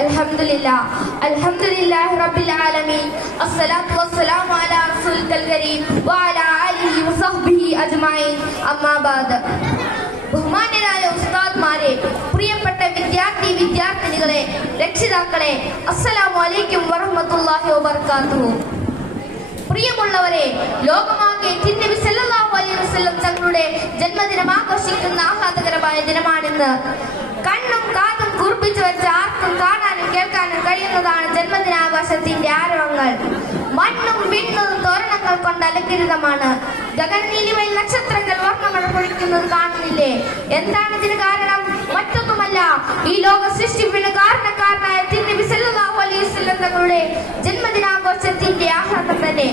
അൽഹംദുലില്ലാഹ് അൽഹംദുലില്ലാഹി റബ്ബിൽ ആലമീൻ അസ്സലാത്തു വസ്സലാമു അലാ റസൂലിൽ കരീം വഅലാ ആലിഹി വസഹ്ബിഹി അജ്മഈൻ അമ്മാ ബഅദ്. ബഹുമാന്യരായ ഉസ്താദ്മാരെ, പ്രിയപ്പെട്ട വിദ്യാർത്ഥിനികളെ, രക്ഷിതാക്കളെ, അസ്സലാമു അലൈക്കും വറഹ്മത്തുള്ളാഹി വബറകാതുഹു. പ്രിയമുള്ളവരെ, ലോകമാകെ തിരുനബി സല്ലല്ലാഹു അലൈഹി വസല്ലം തങ്ങളുടെ ജന്മദിനം ആഘോഷിക്കുന്ന ആഹ്ലാദകരമായ ദിനമാണിന്ന്. കണ്ണും കാതും കുറിപ്പിച്ചു വെച്ച ആർക്കും കാണാനും കേൾക്കാനും കഴിയുന്നതാണ് ജന്മദിനാഘോഷത്തിന്റെ ആരവങ്ങൾ. മണ്ണും വിണ്ണും തോരണങ്ങൾ കൊണ്ട് അലങ്കരിതമാണ്. ഗഗനനീലിമയിൽ നക്ഷത്രങ്ങൾ വർണ്ണമഴ പൊഴിക്കുന്നത് കാണുന്നില്ലേ? എന്താണ് ഇതിന് കാരണം? മറ്റൊന്നുമല്ല, ഈ ലോക സൃഷ്ടിപ്പിന് കാരണക്കാരനായ തിരുനബി സല്ലല്ലാഹു അലൈഹി വസല്ലം തങ്ങളുടെ ജന്മദിനാഘോഷത്തിന്റെ ആഹ്ലാദം തന്നെ.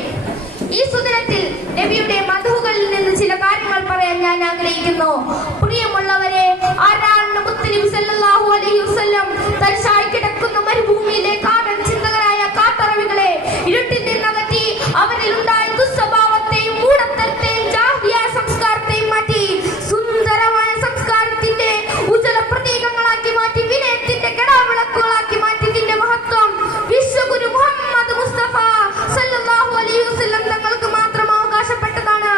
ഈ സുദിനത്തിൽ നബിയുടെ മധുകളിൽ നിന്ന് ചില കാര്യങ്ങൾ പറയാൻ ഞാൻ ആഗ്രഹിക്കുന്നു. പ്രിയമുള്ളവരെ, ആരാണ് മുത്തുനബി സല്ലല്ലാഹു അലൈഹി വസല്ലം? തരിശായി കിടക്കുന്ന മരുഭൂമിയിലെ കാടൻ ചിന്തകളായ കാട്ടറവികളെ ഇരുട്ടിൽ നിന്നകറ്റി അവരിൽ ഉണ്ടായ ദുസ്വഭാവത്തെയും മൂഢത്തരത്തെയും ജാഹിലിയ സംസ്കാരത്തെയും മാറ്റി സുന്ദരമായ സംസ്കാരത്തിന്റെ ഉജ്ജ്വല പ്രതീകങ്ങളാക്കി മാറ്റി വിനയത്തിന്റെ കെടാവിളക്കുകളാക്കി മാറ്റിയതിന്റെ മഹത്വം വിശ്വഗുരു മുഹമ്മദ് മുസ്തഫ സല്ലല്ലാഹു അലൈഹി വസല്ലം തങ്ങൾക്ക് മാത്രം അവകാശപ്പെട്ടതാണ്.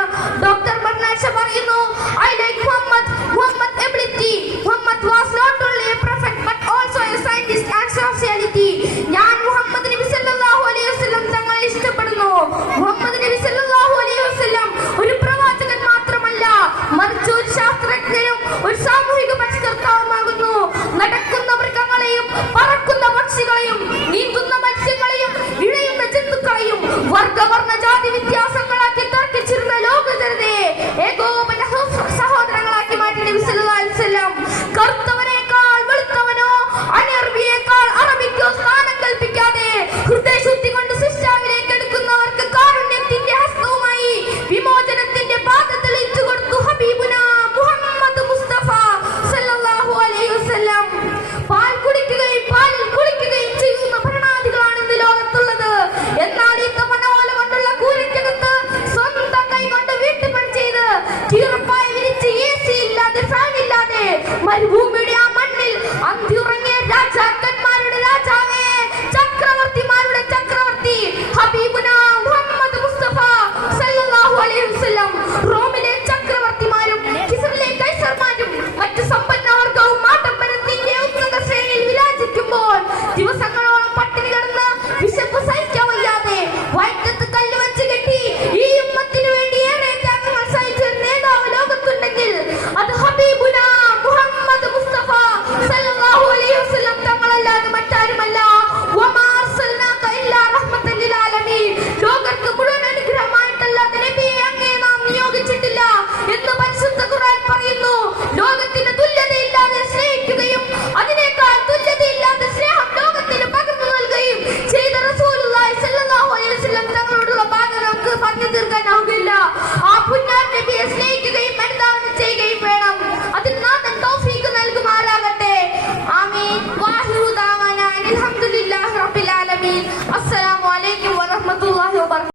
ഡോക്ടർ ബർണാഡ് ഷാ പറയുന്നു, I like Muhammad ability. Muhammad was not only a prophet but also a scientist and sociality. ഞാൻ മുഹമ്മദ് നബി സല്ലല്ലാഹു അലൈഹി വസല്ലം തങ്ങളെ ഇഷ്ടപ്പെടുന്നു. മുഹമ്മദ് നബി സല്ലല്ലാഹു അലൈഹി വസല്ലം ഒരു പ്രവാചകൻ മാത്രമല്ല, മറിച്ച് ഒരു ശാസ്ത്രജ്ഞനും ഒരു സാമൂഹിക പരിഷ്കർത്താവുമാകുന്നു. നടക്കുന്ന മൃഗങ്ങളെയും പറക്കുന്ന പക്ഷികളെയും നീന്തുന്ന മത്സ്യങ്ങളെയും ഇഴയുന്ന ജന്തുക്കളെയും വർഗവർണ്ണ ജാതി വ്യത്യാസങ്ങളാക്കി തർക്കിച്ചിരുന്ന ലോക ജനതയെ ഏകോപന സഹോദരങ്ങളാക്കി മാറ്റി നബി സല്ലല്ലാഹു അലൈഹി വസല്ലം. കറുത്തവനേക്കാൾ വെളുത്തവനോ അനർബിയേക്കാൾ അറബിക്കോ സ്ഥാനം കൽപ്പിക്കാതെ ഹൃദയശുദ്ധി കൊണ്ട് സിസ്റ്റാവിലേക്ക് എടുക്കുന്നവർക്ക് കാരുണ്യത്തിന്റെ ഹസ്തവുമായി വിമോചനത്തിന്റെ പാത തെളിയിച്ചു കൊടുത്തു ഹബീബുന മുഹമ്മദ് മുസ്തഫ സല്ലല്ലാഹു അലൈഹി വസല്ലം. പാൽ കുടിക്കുകയും പാലിൽ കുളിക്കുകയും ചെയ്യുന്ന ഭരണാധികളാണ് ഇന്ന് ലോകത്തുള്ളത്. എന്നാൽ ഈ തമനോല കൊണ്ടുള്ള കൂരയ്ക്കകത്ത് സ്വന്തം കൈ കൊണ്ട് വീട്ടുപണി ചെയ്ത് ചീർപ്പായി വിരിച്ച് AC ഇല്ലാതെ ഫാൻ ഇല്ലാതെ മരുഭൂമിയുടെ ആ മണ്ണിൽ അന്തിയുറങ്ങിയ രാജാക്കൾ